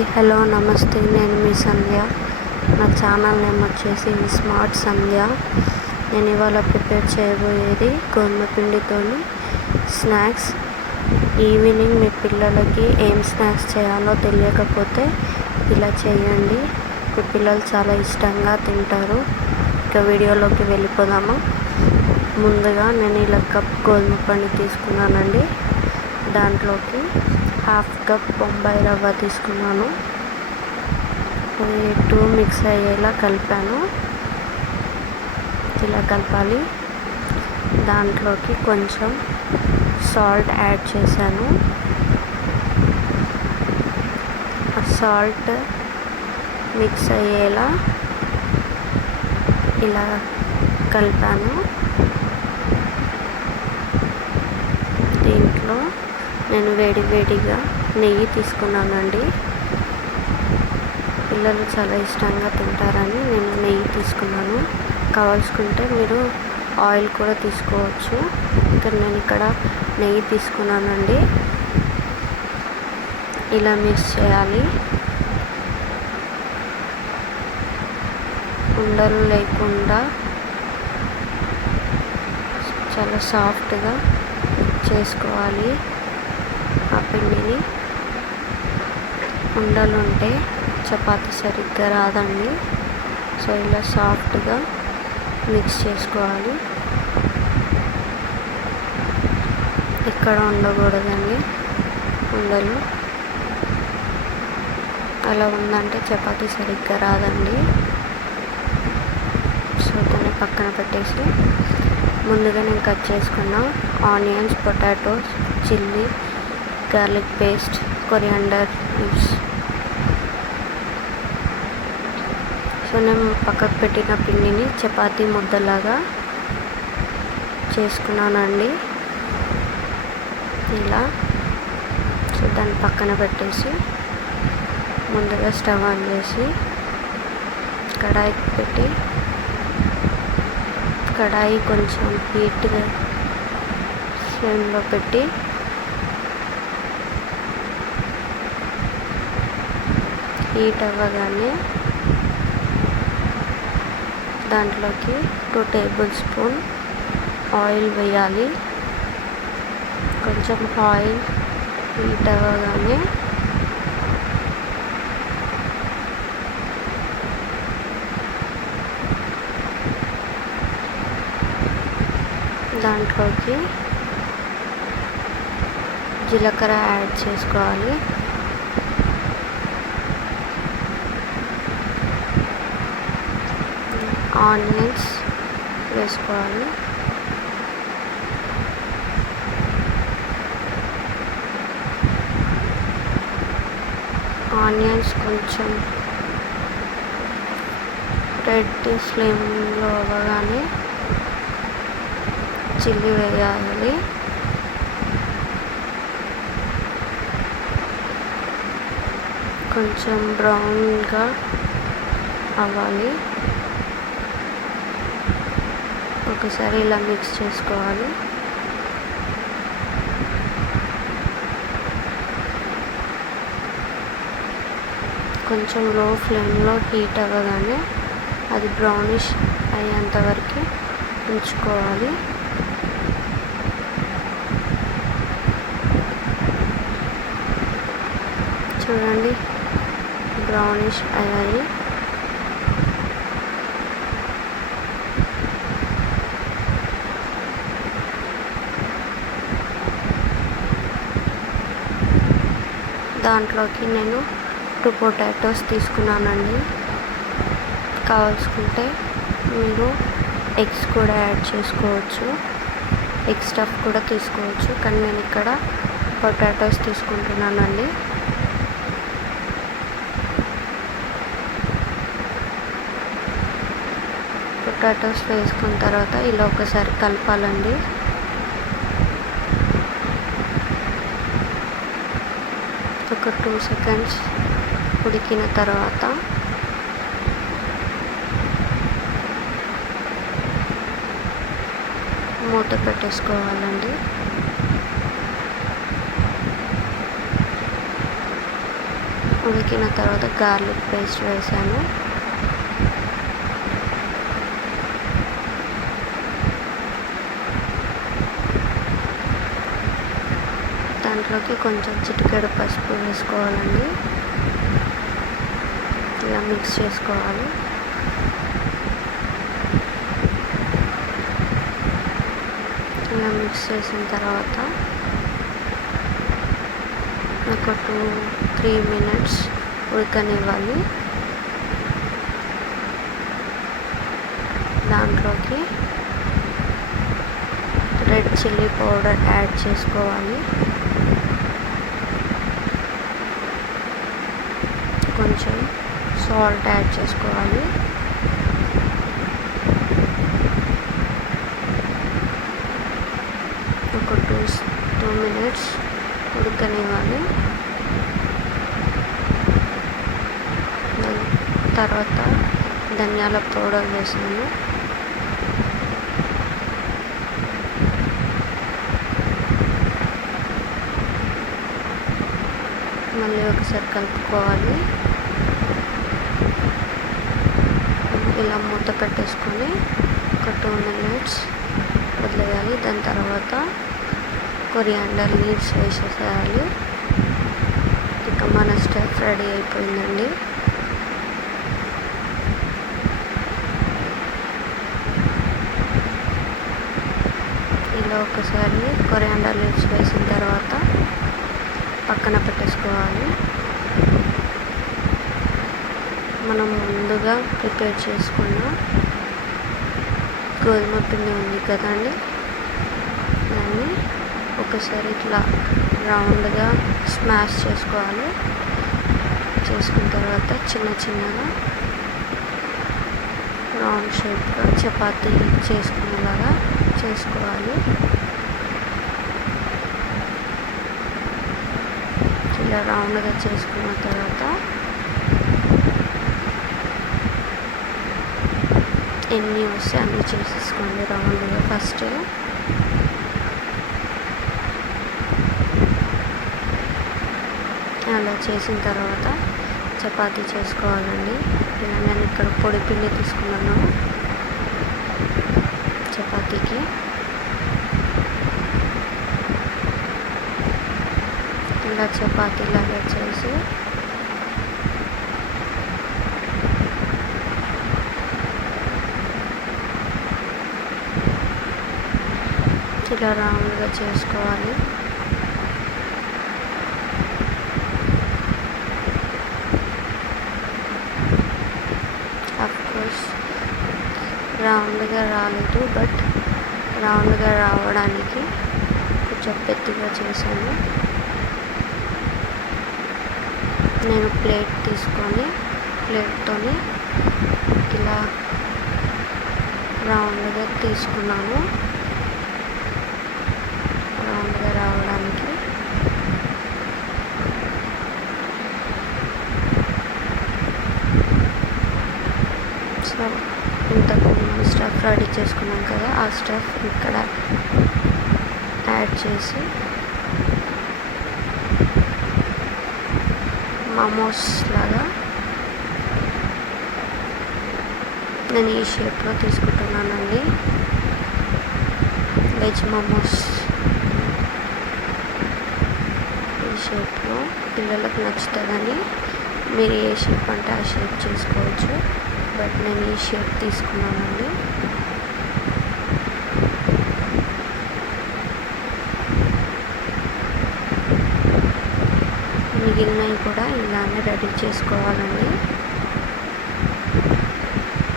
Hi hello నమస్తే, నేను మీ సంధ్య. నా ఛానల్ నేమ్ వచ్చేసి స్మార్ట్ సంధ్య. నేను ఇవాళ ప్రిపేర్ చేయబోయేది గోధుమ పిండితోని స్నాక్స్. ఈవినింగ్ మీ పిల్లలకి ఏం స్నాక్స్ చేయాలో తెలియకపోతే ఇలా చేయండి, మీ పిల్లలు చాలా ఇష్టంగా తింటారు. ఇక వీడియోలోకి వెళ్ళిపోదామా. ముందుగా నేను ఇలా కప్ గోధుమ పిండి తీసుకున్నానండి. దాంట్లోకి హాఫ్ కప్ బొంబాయి రవ్వ తీసుకున్నాను. ఈ 2 మిక్స్ అయ్యేలా కలిపాను. ఇలా కలపాలి. దాంట్లోకి కొంచెం సాల్ట్ యాడ్ చేశాను. ఆ సాల్ట్ మిక్స్ అయ్యేలా ఇలా కలిపాను. దీంట్లో నేను వేడిగా నెయ్యి తీసుకున్నానండి. పిల్లలు చాలా ఇష్టంగా తింటారని నేను నెయ్యి తీసుకున్నాను. కావాల్సుకుంటే మీరు ఆయిల్ కూడా తీసుకోవచ్చు. నేను ఇక్కడ నెయ్యి తీసుకున్నానండి. ఇలా మిక్స్ చేయాలి. ఉండలు లేకుండా చాలా సాఫ్ట్గా చేసుకోవాలి. ఆ పిండిని ఉండలు ఉంటే చపాతీ సరిగ్గా రాదండి. సో ఇలా సాఫ్ట్గా మిక్స్ చేసుకోవాలి. ఇక్కడ ఉండకూడదండి ఉండలు. అలా ఉందంటే చపాతీ సరిగ్గా రాదండి. సో దాన్ని పక్కన పెట్టేసి ముందుగా నేను కట్ చేసుకున్న onions, potatoes, chilli, garlic paste, coriander leaves. So నేను పక్కకు పెట్టిన పిండిని చపాతీ ముద్దలాగా చేసుకున్నానండి. ఇలా సో దాన్ని పక్కన పెట్టేసి ముందుగా స్టవ్ ఆన్ చేసి కడాయి పెట్టి కడాయి కొంచెం హీట్గా ఫ్లేమ్లో పెట్టి హీట్ అవ్వగానే దాంట్లోకి 2 టేబుల్ స్పూన్ ఆయిల్ వేయాలి. కొంచెం ఆయిల్ హీట్ అవ్వగానే దాంట్లోకి జీలకర్ర యాడ్ చేసుకోవాలి. ఆనియన్స్ వేసుకోవాలి. ఆనియన్స్ కొంచెం రెడ్ ఫ్లేమ్లో అవ్వగానే చిల్లీ వేయాలి. కొంచెం బ్రౌన్గా అవ్వాలి. ఒకసారి ఇలా మిక్స్ చేసుకోవాలి. కొంచెం లో ఫ్లేమ్లో హీట్ అవ్వగానే అది బ్రౌనిష్ అయ్యేంత వరకు ఉంచుకోవాలి. చూడండి, బ్రౌనిష్ అయ్యాయి. దాంట్లోకి నేను 2 పొటాటోస్ తీసుకున్నానండి. కావాల్సుకుంటే మీరు ఎగ్స్ కూడా యాడ్ చేసుకోవచ్చు, ఎగ్ స్టఫ్ కూడా తీసుకోవచ్చు. కానీ నేను ఇక్కడ పొటాటోస్ తీసుకుంటున్నానండి. పొటాటోస్ వేసుకున్న తర్వాత ఇలా ఒకసారి కలపాలండి. ఒక 2 సెకండ్స్ ఉడికిన తర్వాత మూత పెట్టేసుకోవాలండి. ఉడికిన తర్వాత గార్లిక్ పేస్ట్ వేసాను. దాంట్లోకి కొంచెం చిటికెడు పసుపు వేసుకోవాలండి. ఇలా మిక్స్ చేసుకోవాలి. ఇలా మిక్స్ చేసిన తర్వాత ఒక 2-3 మినిట్స్ ఉడకనివ్వాలి. దాంట్లోకి రెడ్ చిల్లీ పౌడర్ యాడ్ చేసుకోవాలి. కొంచెం సాల్ట్ యాడ్ చేసుకోవాలి. ఒక 2 మినిట్స్ ఉడకనివ్వాలి. తర్వాత ధనియాల పౌడర్ వేసాను. మళ్ళీ ఒకసారి కలుపుకోవాలి. ఇలా మూత పెట్టేసుకొని ఒక 2 మినిట్స్ వదిలేయాలి. దాని తర్వాత కొరియాండర్ లీవ్స్ వేసేసేయాలి. ఇక మన స్టఫ్ రెడీ అయిపోయిందండి. ఇలా ఒకసారి కొరియాండర్ లీవ్స్ వేసిన తర్వాత పక్కన పెట్టేసుకోవాలి. మనం ముందుగా ప్రిపేర్ చేసుకున్న గోధుమ పిండి ఉంది కదండి, దాన్ని ఒకసారి ఇట్లా రౌండ్గా స్మాష్ చేసుకోవాలి. చేసుకున్న తర్వాత చిన్నగా రౌండ్ షేప్గా చపాతీ చేసుకునేలాగా చేసుకోవాలి. ఇలా రౌండ్గా చేసుకున్న తర్వాత ఎన్ని వస్తే అన్నీ చేసేసుకోండి రౌండ్గా. ఫస్ట్ అలా చేసిన తర్వాత చపాతీ చేసుకోవాలండి. ఇలా నేను ఇక్కడ పొడి పిండి తీసుకున్నాను చపాతీకి. ఇలా చపాతీలాగా చేసి ఇలా రౌండ్గా చేసుకోవాలి. అఫ్కోర్స్ రౌండ్గా రాలేదు, బట్ రౌండ్గా రావడానికి కొంచెం పెద్దగా చేశాను. నేను ప్లేట్ తీసుకొని ప్లేట్తోని ఇలా రౌండ్గా తీసుకున్నాను, రౌండ్గా రావడానికి. సో ఇంతకుముందు స్టఫ్ రెడీ చేసుకున్నాం కదా, ఆ స్టఫ్ ఇక్కడ యాడ్ చేసి మోమోస్ లాగా నేను ఈ షేప్లో తీసుకుంటున్నానండి. వెజ్ మోమోస్ ఈ షేప్లో పిల్లలకు నచ్చుతుందని మీరు ఏ షేప్ అంటే ఆ షేప్ చేసుకోవచ్చు, బట్ నేను ఈ షేప్ తీసుకున్నానండి. మిగిలినవి కూడా ఇలానే రెడీ చేసుకోవాలండి.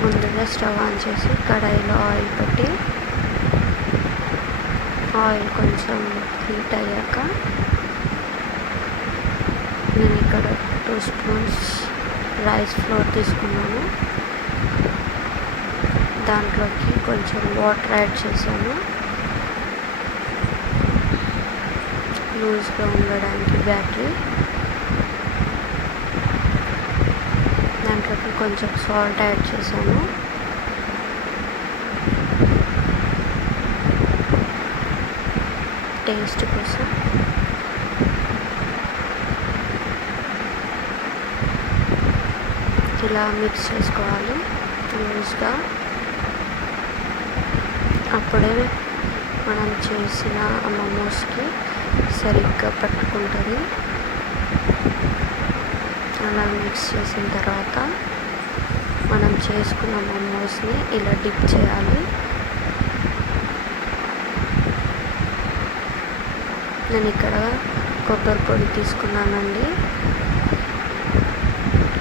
ముందుగా స్టవ్ ఆన్ చేసి కడాయిలో ఆయిల్ పెట్టి, ఆయిల్ కొంచెం హీట్ అయ్యాక నేను ఇక్కడ 2 స్పూన్స్ రైస్ ఫ్లోర్ తీసుకున్నాను. దాంట్లోకి కొంచెం వాటర్ యాడ్ చేశాను లూజ్గా ఉండడానికి బ్యాటరీ. దాంట్లోకి కొంచెం సాల్ట్ యాడ్ చేశాను. టేస్ట్ కోసం ఇలా మిక్స్ చేసుకోవాలి లూజ్గా. అప్పుడే మనం చేసిన మోమోస్కి సరిగ్గా పట్టుకుంటుంది. అలా మిక్స్ చేసిన తర్వాత మనం చేసుకున్న మోమోస్ని ఇలా డిప్ చేయాలి. నేను ఇక్కడ కొబ్బరి పొడి తీసుకున్నానండి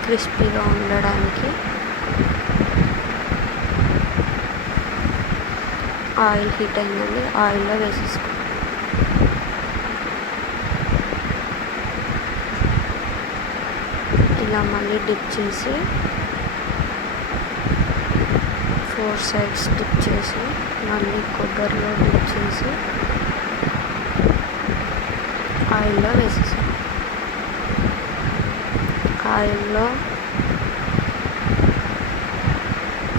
క్రిస్పీగా ఉండడానికి. ఆయిల్ హీట్ అయిందండి, ఆయిల్లో వేసేసుకో. ఇలా మళ్ళీ డిప్ చేసి 4 సైడ్స్ డిప్ చేసి మళ్ళీ కొబ్బరిలో డిప్ చేసి ఆయిల్లో వేసేసాను. ఆయిల్లో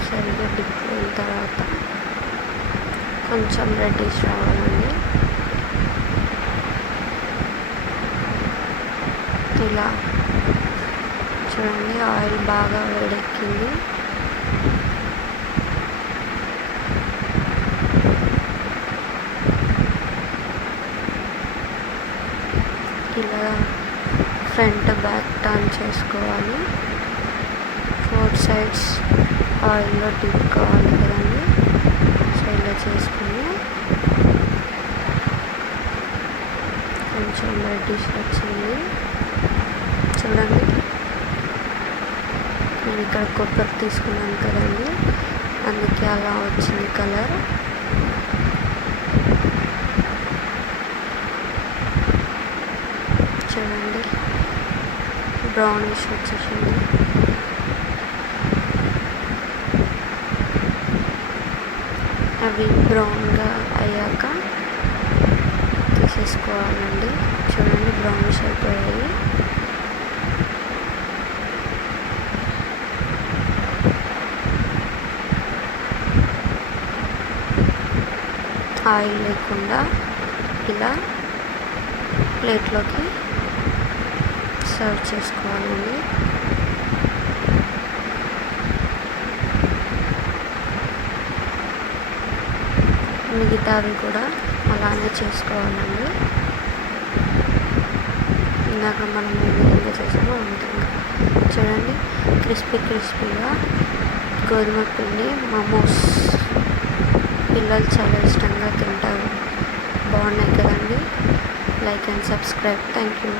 సరిగ్గా డిప్ అయిన తర్వాత కొంచెం రెడ్డిష్ రావాలండి. ఇలా చూడండి, ఆయిల్ బాగా వేడెక్కింది. ఇలా ఫ్రంట్ బ్యాక్ టర్న్ చేసుకోవాలి. 4 సైడ్స్ ఆయిల్లో డిప్ కావాలి కదండి. సో ఇలా చేసుకుని కొంచెం రెడ్డిష్ వచ్చింది చూడండి. నేను ఇక్కడ కొబ్బరి తీసుకున్నాను కదండి, అందుకే అలా వచ్చింది కలర్. చూడండి, బ్రౌనిష్ వచ్చేసింది. అవి బ్రౌన్గా అయ్యాక తీసేసుకోవాలండి. చూడండి, బ్రౌనిష్ అయిపోయాయి. ఆయిల్ లేకుండా ఇలా ప్లేట్లోకి సర్వ్ చేసుకోవాలండి. మిగతావి కూడా అలానే చేసుకోవాలండి. ఇందాక మనం ఏ విధంగా చేసామో అంతే. చూడండి, క్రిస్పీగా గోధుమ పిండి మోమోస్ పిల్లలు చాలా ఇష్టంగా తింటారు. బాగున్నాయి కదండి. Like and subscribe. Thank you.